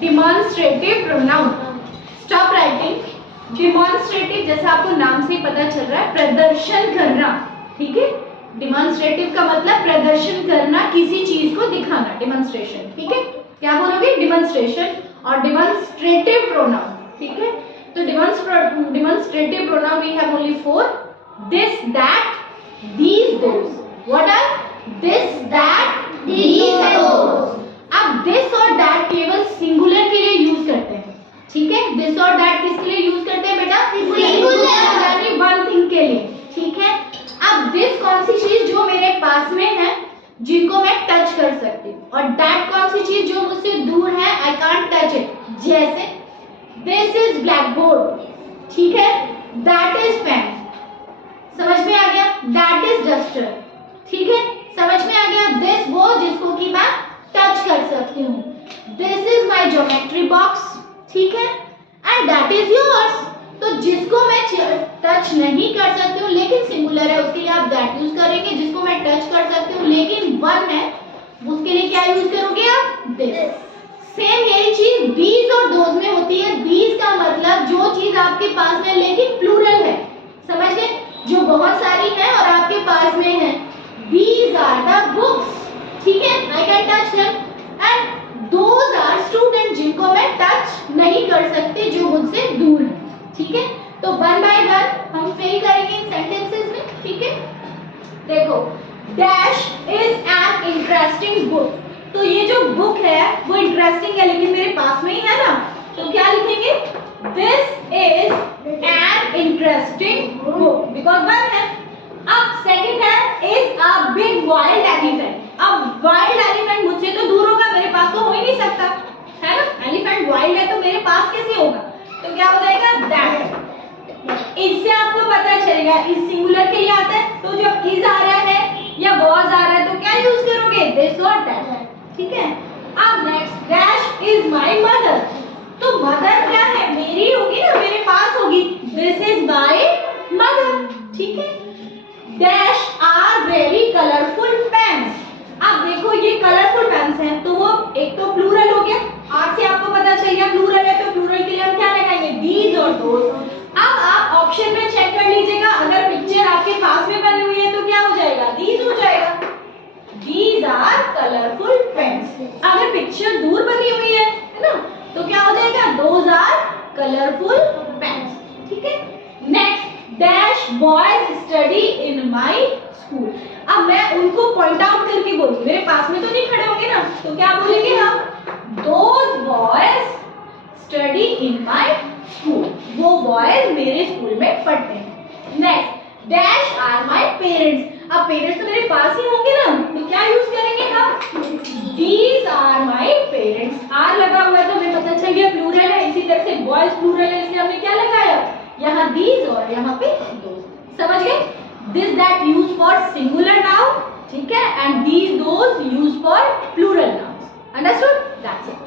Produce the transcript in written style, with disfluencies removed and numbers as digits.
Demonstrative pronoun. Stop writing. Demonstrative जैसा आपको नाम से ही पता चल रहा है, प्रदर्शन करना, ठीक है। डिमॉन्स्ट्रेटिव का मतलब प्रदर्शन करना, किसी चीज को दिखाना, डिमॉन्स्ट्रेशन, ठीक है। क्या बोलोगे? डिमॉन्स्ट्रेशन और डिमॉन्स्ट्रेटिव प्रोनाउन, ठीक है। तो demonstrative pronoun we have only four, this, that, these, those. What are this, that, these, those? अब this और that केवल सिंगुलर के लिए यूज करते हैं, ठीक है। this और that किसके लिए यूज करते हैं बेटा? सिंगुलर, यानी वन थिंग के लिए, ठीक है। अब this कौन सी चीज जो मेरे पास में है, जिनको मैं टच कर सकती हूँ, और that कौन सी चीज जो मुझसे दूर है, I can't touch it। जैसे this is blackboard, ठीक है, that is pen, समझ में आ गया? That is duster, ठीक है, समझ में आ गया? This वो जिसको कि मैं टच कर सकती हूँ, This is my geometry box, ठीक है, and that is yours। तो जिसको मैं टच नहीं कर सकती हूँ लेकिन सिंगुलर है, उसके लिए आप that यूज करेंगे। जिसको मैं टच कर सकती हूँ लेकिन वन है, उसके लिए क्या यूज करोगे आप? This। सेम यही चीज these और those में होती है। these का मतलब जो चीज आपके पास में लेकिन प्लूरल है, समझ गए? जो बहुत सारी है और आपके पास में है। These are the books, ठीक है, I can touch them, and those are students, जिनको मैं टच नहीं कर सकती, जो मुझसे दूर है, ठीक है। तो वन बाय वन हम फिल करेंगे इन सेंटेंसेस में, ठीक है। देखो, dash is an interesting book. तो ये जो बुक है वो इंटरेस्टिंग है लेकिन मेरे पास में ही है ना, तो क्या लिखेंगे? This is an interesting book because one है। अब सेकंड है is a big wild elephant। अब wild elephant मुझसे तो दूर होगा, मेरे पास तो हो ही नहीं सकता, है ना। एलिफेंट वाइल्ड है तो मेरे पास कैसे होगा? तो क्या हो जाएगा? that। इससे आपको पता चलेगा इस सिंगुलर के लिए आता है, तो जब is आ रहा है या was आ रहा है तो क्या यूज करोगे? this और that, ठीक है। अब next, dash is my mother. तो मदर क्या है? मेरी होगी ना, मेरे पास होगी। दिस इज माय मदर, ठीक है। Dash are very colourful pens. अब देखो ये कलरफुल पेन्स हैं, तो वो एक तो प्लूरल हो गया, आर से आपको पता चल गया प्लूरल है, तो प्लूरल के लिए हम क्या लगाएंगे? दीज और दोज। अब आप ऑप्शन में चेक कर लीजिएगा, अगर पिक्चर आपके पास में बनी हुई है तो क्या हो जाएगा? दीज हो जाएगा। These are colorful pens। अगर पिक्चर दूर बनी हुई है ना, तो क्या हो जाएगा? Those are colorful pens, ठीक है। Next, dash boys study in my school. अब मैं उनको पॉइंट आउट करके बोलूं, मेरे पास में तो नहीं खड़े होंगे ना, तो क्या बोलेंगे हम? Those boys study in my school। वो बॉयज मेरे स्कूल में पढ़ते हैं। Next, dash are my parents. अब पेरेंट्स तो मेरे पास ही होंगे ना, तो क्या यूज करेंगे हम? These are my parents। Are लगा हुआ है तो हमें पता चल गया प्लूरल है। इसी तरह से बॉयज प्लूरल है, इसलिए हमने क्या लगाया? यहाँ these और यहाँ पे those। समझ गए? This that use for singular noun, ठीक है, and these those use for plural nouns. Understood? That's it.